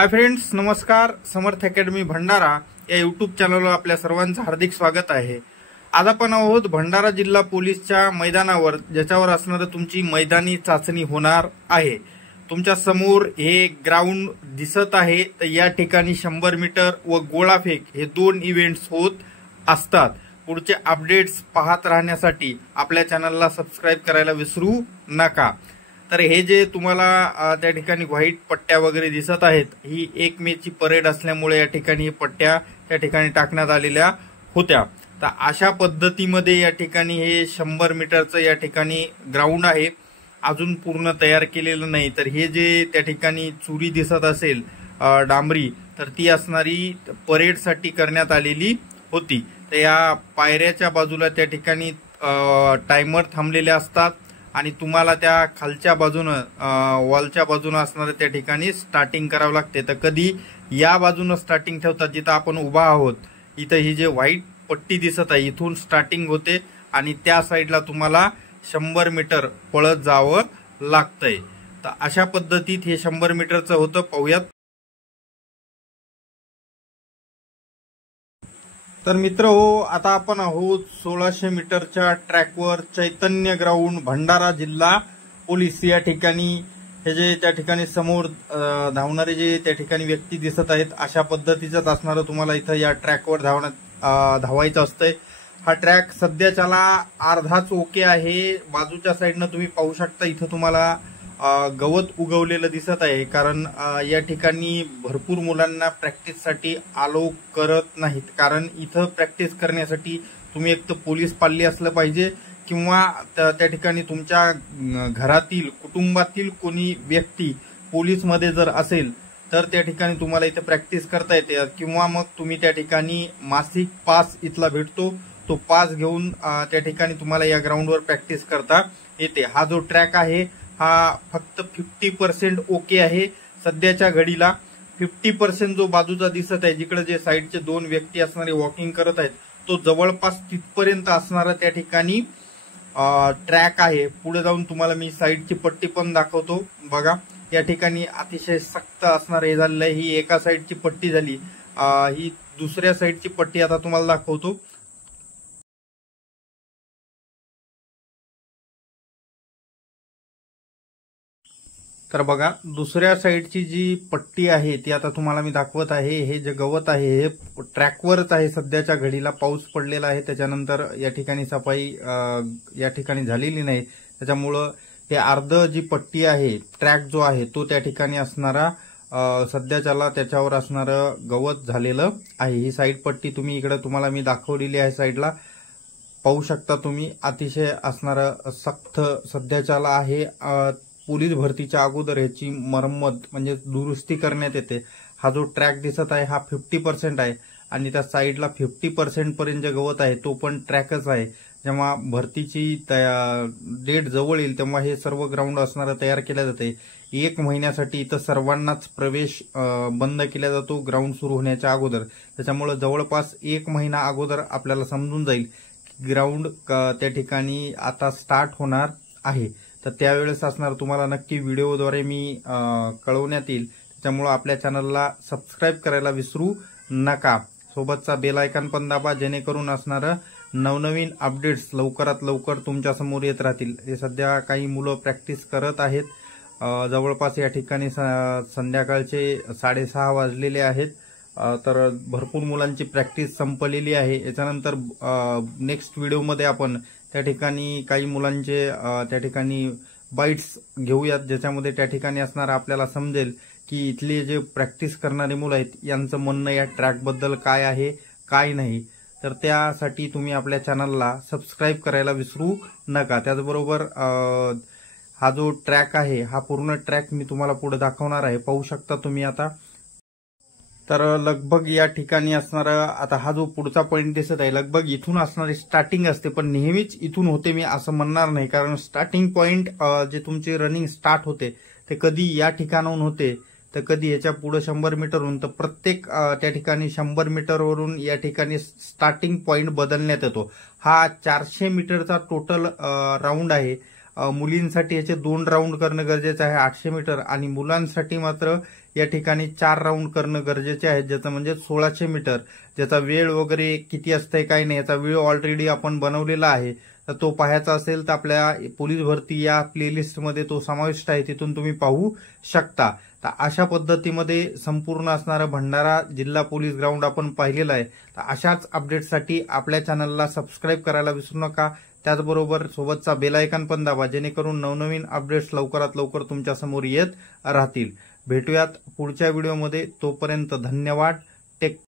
Hi friends, नमस्कार. समर्थ academy Bhandara या YouTube चॅनलवर आपल्या सर्वांचं हार्दिक स्वागत आहे. आज आपण आहोत भंडारा जिल्हा पोलीसच्या मैदानावर, ज्याच्यावर असणारं तुमची मैदानी चाचणी होणार आहे. तुमच्या समोर हे ग्राउंड दिसत आहे. तर या ठिकाणी 100 मीटर व गोळाफेक हे 2 इव्हेंट्स होत असतात. पुढचे अपडेट्स पाहत राहण्यासाठी आपल्या चॅनलला सबस्क्राइब करायला विसरू नका. तर हे जे तुम्हाला त्या ठिकाणी व्हाईट पट्ट्या वगैरे दिसत आहेत, ही 1 मेची परेड असल्यामुळे या ठिकाणी पट्ट्या त्या ठिकाणी टाकण्यात आलेल्या होत्या. तर अशा पद्धतीमध्ये या ठिकाणी हे 100 मीटरचं या ठिकाणी ग्राउंड आहे. अजून पूर्ण तयार केलेलं नाही. तर हे जे त्या ठिकाणी चुरी दिसत असेल डांबरी, तर ती असणारी परेडसाठी करण्यात आलेली होती. तर या पायऱ्याच्या बाजूला त्या ठिकाणी टायमर थांबलेले असतात आणि तुम्हाला त्या खालच्या बाजूनं वॉलच्या बाजूनं असणाऱ्या त्या ठिकाणी स्टार्टिंग करावं लागते. तर कधी या बाजूनं स्टार्टिंग ठेवतात जिथं आपण उभा आहोत. इथं ही जे व्हाईट पट्टी दिसत आहे, इथून स्टार्टिंग होते आणि त्या साईडला तुम्हाला 100 मीटर पळत जावं लागतंय. तर अशा पद्धतीत हे 100 मीटरचं होतं. पाहूयात. तर मित्र हो, आता आपण आहोत 1600 मीटरच्या ट्रॅकवर, चैतन्य ग्राउंड, भंडारा जिल्हा पोलीस या ठिकाणी. हे जे त्या ठिकाणी समोर धावणारे जे त्या ठिकाणी व्यक्ती दिसत आहेत, अशा पद्धतीचंच असणारं तुम्हाला इथं या ट्रॅकवर धावायचं असतंय. हा ट्रॅक सध्याच्याला अर्धाच ओके आहे. बाजूच्या साईडनं तुम्ही पाहू शकता, इथं तुम्हाला गवत उगवलेलं दिसत आहे. कारण या ठिकाणी भरपूर मुलांना प्रॅक्टिससाठी अलाउ करत नाहीत. कारण इथं प्रॅक्टिस करण्यासाठी तुम्ही एक तर पोलीस पाल्य असलं पाहिजे किंवा त्या ठिकाणी तुमच्या घरातील कुटुंबातील कोणी व्यक्ती पोलीसमध्ये जर असेल तर त्या ठिकाणी तुम्हाला इथं प्रॅक्टिस करता येते. किंवा मग तुम्ही त्या ठिकाणी मासिक पास इथला भेटतो, तो पास घेऊन त्या ठिकाणी तुम्हाला या ग्राउंडवर प्रॅक्टिस करता येते. हा जो ट्रॅक आहे हा फक्त 50% ओके आहे सध्याच्या घडीला. 50% जो बाजूचा दिसत आहे, जिकडे जे साईडचे 2 व्यक्ती असणारे वॉकिंग करत आहेत, तो जवळपास तिथपर्यंत असणारा त्या ठिकाणी ट्रॅक आहे. पुढे जाऊन तुम्हाला मी साईडची पट्टी पण दाखवतो. बघा, या ठिकाणी अतिशय सक्त असणार हे झालेलं आहे. ही एका साईडची पट्टी झाली, ही दुसऱ्या साईडची पट्टी आता तुम्हाला दाखवतो. तर बघा, दुसऱ्या साईडची जी पट्टी आहे ती आता तुम्हाला मी दाखवत आहे. हे जे गवत आहे हे ट्रॅकवरच आहे सध्याच्या घडीला. पाऊस पडलेला आहे, त्याच्यानंतर या ठिकाणी सफाई या ठिकाणी झालेली नाही. त्याच्यामुळं हे अर्ध जी पट्टी आहे, ट्रॅक जो आहे तो त्या ठिकाणी असणारा सध्याच्याला त्याच्यावर असणारं गवत झालेलं आहे. ही साईड पट्टी तुम्ही इकडे तुम्हाला मी दाखवलेली आहे. साईडला पाहू शकता तुम्ही, अतिशय असणारं सक्त सध्याच्याला आहे. पोलीस भरतीच्या अगोदर ह्याची मरम्मत म्हणजे दुरुस्ती करण्यात येते. हा जो ट्रॅक दिसत आहे हा 50% आहे आणि त्या साईडला 50% पर्यंत जे गवत आहे तो पण ट्रॅकच आहे. जेव्हा भरतीची डेट जवळ येईल तेव्हा हे सर्व ग्राउंड असणारं तयार केलं जाते. 1 महिन्यासाठी इथं सर्वांनाच प्रवेश बंद केला जातो ग्राउंड सुरू होण्याच्या अगोदर. त्याच्यामुळे जवळपास 1 महिना अगोदर आपल्याला समजून जाईल की ग्राउंड त्या ठिकाणी आता स्टार्ट होणार आहे. तर त्यावेळेस असणार तुम्हाला नक्की व्हिडिओद्वारे मी कळवण्यात येईल. त्याच्यामुळे आपल्या चॅनलला सबस्क्राईब करायला विसरू नका. सोबतचा बेल आयकॉन पण दाबा, जेणेकरून असणारं नवनवीन अपडेट्स लवकरात लवकर तुमच्या समोर येत राहतील. हे सध्या काही मुलं प्रॅक्टिस करत आहेत. जवळपास या ठिकाणी संध्याकाळचे 6:30 वाजलेले आहेत. तर भरपूर मुलांची प्रॅक्टिस संपलेली आहे. याच्यानंतर नेक्स्ट व्हिडिओमध्ये आपण त्या ठिकाणी काही मुलांचे त्या ठिकाणी बाईट्स घेऊयात, ज्याच्यामध्ये त्या ठिकाणी असणार आपल्याला समजेल की इथले जे प्रॅक्टिस करणारे मुलं आहेत यांचं म्हणणं या ट्रॅकबद्दल काय आहे काय नाही. तर त्यासाठी तुम्ही आपल्या चॅनलला सबस्क्राईब करायला विसरू नका. त्याचबरोबर हा जो ट्रॅक आहे हा पूर्ण ट्रॅक मी तुम्हाला पुढे दाखवणार आहे. पाहू शकता तुम्ही आता. तर लगभग या ठिकाणी असणारा आता हा जो पुढचा पॉईंट दिसत आहे, लगभग इथून असणारी स्टार्टिंग असते. पण नेहमीच इथून होते मी असं म्हणणार नाही, कारण स्टार्टिंग पॉईंट जे तुमची रनिंग स्टार्ट होते ते कधी या ठिकाणाहून होते तर कधी याच्या पुढे 100 मीटरहून. तर प्रत्येक त्या ठिकाणी 100 मीटरवरून या ठिकाणी स्टार्टिंग पॉईंट बदलण्यात येतो. हा 400 मीटरचा टोटल राऊंड आहे. मुलींसाठी याचे 2 राऊंड करणं गरजेचं आहे 800 मीटर, आणि मुलांसाठी मात्र या ठिकाणी 4 राऊंड करणं गरजेचे आहे, ज्याचं म्हणजे 1600 मीटर. ज्याचा वेळ वगैरे किती असतंय काही नाही, याचा वेळ ऑलरेडी आपण बनवलेला आहे. तर तो पाहायचा असेल तर आपल्या पोलीस भरती या प्लेलिस्टमध्ये तो समाविष्ट आहे, तिथून तुम्ही पाहू शकता. तर अशा पद्धतीमध्ये संपूर्ण असणारं भंडारा जिल्हा पोलीस ग्राउंड आपण पाहिलेलं आहे. तर अशाच अपडेटसाठी आपल्या चॅनलला सबस्क्राईब करायला विसरू नका. त्याचबरोबर सोबतचा बेल आयकॉन पण दाबा, जेणेकरून नवनवीन अपडेट्स लवकरात लवकर तुमच्या समोर येत राहतील. भेटूयात पुढच्या व्हिडिओमध्ये. तोपर्यंत धन्यवाद. टेक